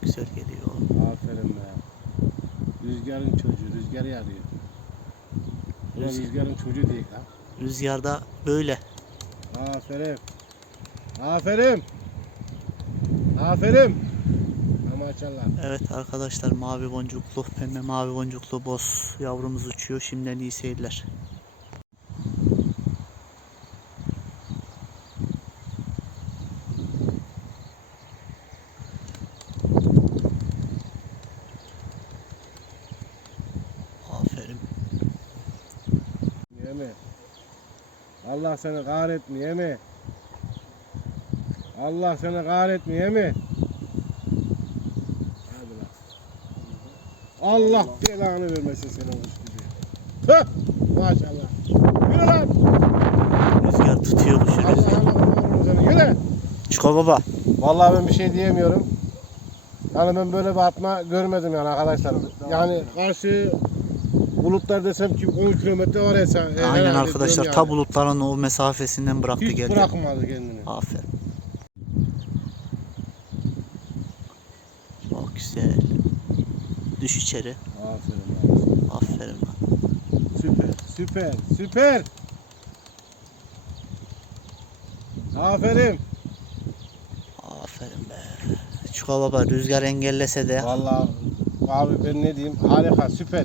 Çok güzel geliyor. Aferin be. Rüzgarın çocuğu, rüzgarı yarıyor. Rüzgar- rüzgarın çocuğu değil ha. Rüzgarda böyle. Aferin. Aferin. Aferin. Maşallah. Evet arkadaşlar mavi boncuklu, pembe mavi boncuklu boz yavrumuz uçuyor. Şimdiden iyi seyirler. Aferin. Yeme. Allah seni kahretmiyor mi? Allah seni kahretmiyor mi? Hadi lan. Allah belanı vermesin senin kuş gibi. Tüh! Maşallah. Yürü lan. Rüzgar tutuyor Allah rüzgar. Allah seni. Yürü. Çiko baba. Vallahi ben bir şey diyemiyorum. Yani ben böyle bir atma görmedim yani arkadaşlar. Yani karşı bulutlar desem ki 10 kilometre var ya e, Aynen arkadaşlar ta yani. bulutların o mesafesinden bıraktı Hiç geldi. bırakmadı kendini. Aferin. Çok güzel. Düş içeri. Aferin lan. Aferin lan. Süper, süper, süper. Aferin. Aferin be. Çuka baba rüzgar engellese de Vallahi abi ben ne diyeyim? Harika, süper.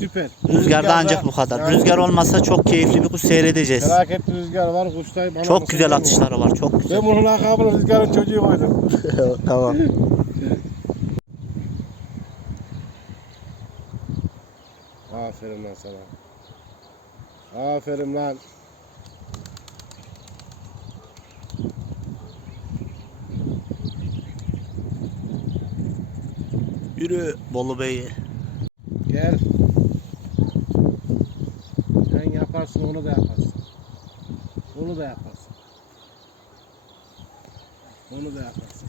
Süper. rüzgarda ancak bu kadar. yani Rüzgar olmasa çok keyifli bir kuş seyredeceğiz. Felaketli rüzgar var. Bana Çok güzel atışları var. Çok güzel. Ben bunun lakabını rüzgarın çocuğu koydum. tamam. Aferin lan sana. Aferin lan. Yürü Bolu Bey'i. Yaparsın onu da yaparsın. Onu da yaparsın. Onu da yaparsın.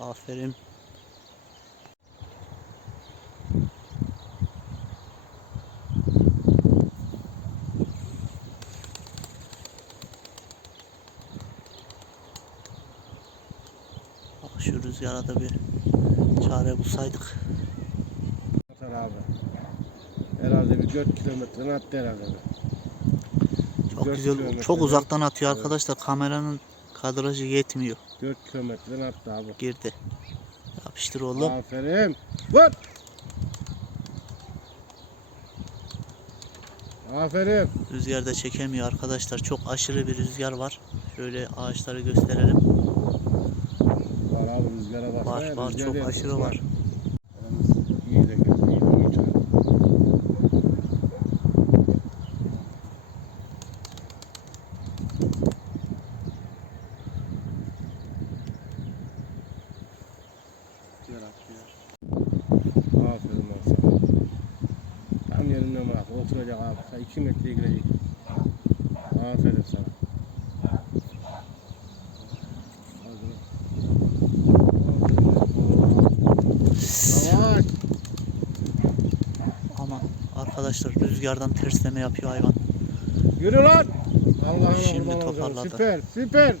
Aferin. Bak şu rüzgara da bir çare bulsaydık. Abi. Herhalde bir 4 kilometre attı herhalde. Çok Dört güzel, çok uzaktan atıyor Evet. arkadaşlar. Kameranın kadrajı yetmiyor. 4 kilometre attı abi. Girdi. Yapıştır oğlum. Aferin. Vur. Aferin. Rüzgar da çekemiyor arkadaşlar. Çok aşırı bir rüzgar var. Şöyle ağaçları gösterelim. Var abi rüzgara bak. Var var rüzgar çok aşırı var. İyi de kötü iyi de oyun çıkardı. Aferin lan sana. Tam yerinden bırak. Oturacak abi. Sen 2 metreye girecek. Aferin sana. Yavaş. Arkadaşlar rüzgardan tersleme yapıyor hayvan. Yürü lan. Allah'ın Şimdi toparladı. Süper, süper.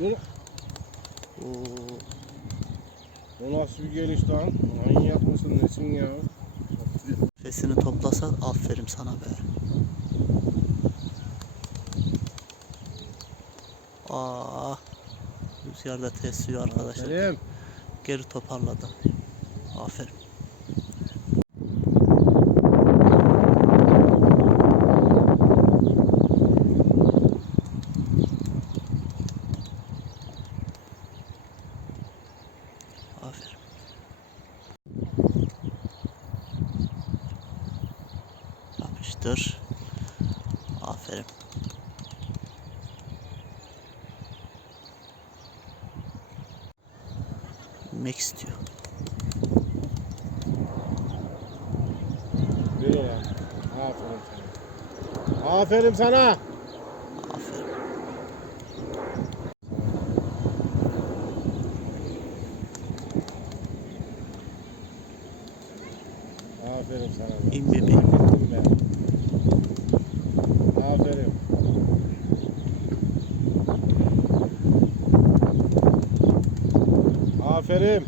Dur. Oo, O nasıl bir geliş lan? Manyak mısın nesin ya? Nefesini toplasa aferin sana be. Aa, rüzgar da tesiyor arkadaşlar. Aferin. Geri toparladı. Aferin. çıktır. Aferin. Bilmek istiyor. Aferin. Aferin sana. Aferin sana. İn bebeğim. Aferin be. Aferin.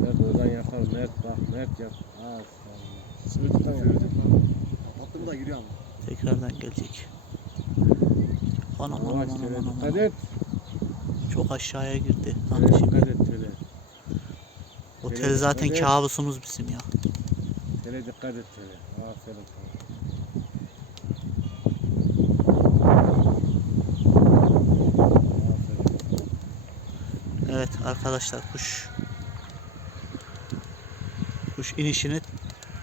Mert oradan yakar. Mert bak. Mert yap. Aferin. Sırttan yap. Attım da giriyor ama. Tekrardan gelecek. Anam anam anam anam. dikkat anam. et. Çok aşağıya girdi. Ha, Tele şimdi dikkat et otel zaten Evet. kabusumuz bizim ya. Tele dikkat et tele. Aferin sana. Evet arkadaşlar kuş kuş inişini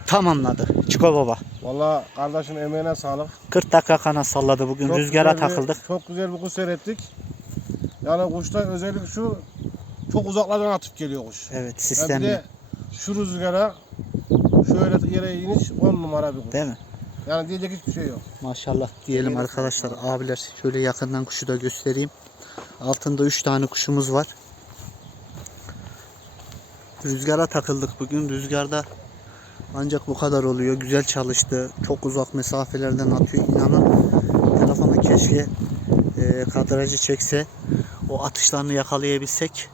tamamladı. Çiko baba. Valla kardeşim emeğine sağlık. 40 dakika kanat salladı bugün. Çok Rüzgara bir- takıldık. çok güzel bir kuş seyrettik. Yani kuşta özellik şu çok uzaklardan atıp geliyor kuş. Evet Yani bir sistemli. de şu rüzgara şöyle yere iniş 10 numara bir kuş. Değil mi? Yani diyecek hiçbir şey yok. Maşallah diyelim arkadaşlar abiler. Şöyle yakından kuşu da göstereyim. Altında 3 tane kuşumuz var. Rüzgara takıldık bugün. Rüzgarda ancak bu kadar oluyor. Güzel çalıştı. Çok uzak mesafelerden atıyor. İnanın telefonu keşke e, kadrajı çekse o atışlarını yakalayabilsek.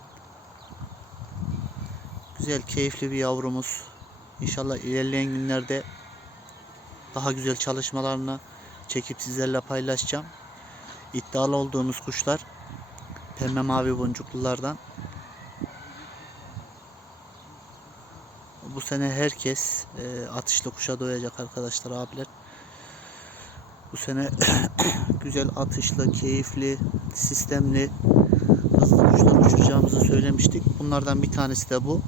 Güzel, keyifli bir yavrumuz. İnşallah ilerleyen günlerde daha güzel çalışmalarını çekip sizlerle paylaşacağım. İddialı olduğumuz kuşlar pembe mavi boncuklulardan. Bu sene herkes e, atışlı kuşa doyacak arkadaşlar abiler. Bu sene güzel atışlı, keyifli, sistemli hızlı kuşlar uçuracağımızı söylemiştik. Bunlardan bir tanesi de bu.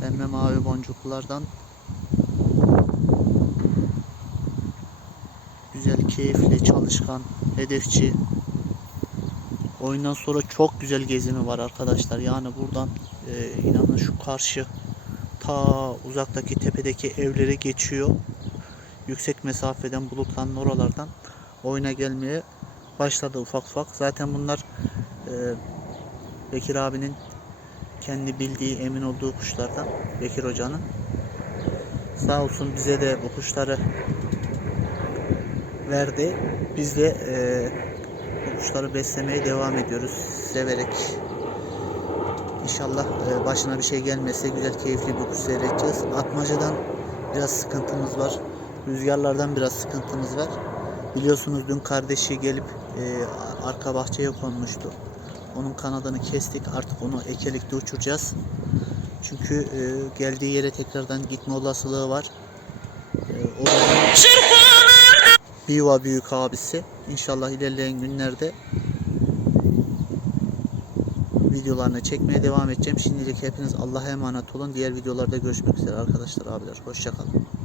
Pembe mavi boncuklardan güzel, keyifli, çalışkan, hedefçi. Oyundan sonra çok güzel gezimi var arkadaşlar. Yani buradan e, inanın şu karşı ta uzaktaki tepedeki evlere geçiyor. Yüksek mesafeden bulutların oralardan oyuna gelmeye başladı ufak ufak. Zaten bunlar e, Bekir abinin kendi bildiği, emin olduğu kuşlardan Bekir Hoca'nın. Sağ olsun bize de bu kuşları verdi. Biz de eee, bu kuşları beslemeye devam ediyoruz. Severek. İnşallah eee, başına bir şey gelmezse güzel keyifli bir kuş seyredeceğiz. Atmacadan biraz sıkıntımız var. Rüzgarlardan biraz sıkıntımız var. Biliyorsunuz dün kardeşi gelip eee, arka bahçeye konmuştu. Onun kanadını kestik. Artık onu ekelikte uçuracağız. Çünkü e, geldiği yere tekrardan gitme olasılığı var. E, o yuva büyük abisi. İnşallah ilerleyen günlerde videolarını çekmeye devam edeceğim. Şimdilik hepiniz Allah'a emanet olun. Diğer videolarda görüşmek üzere arkadaşlar abiler. Hoşçakalın.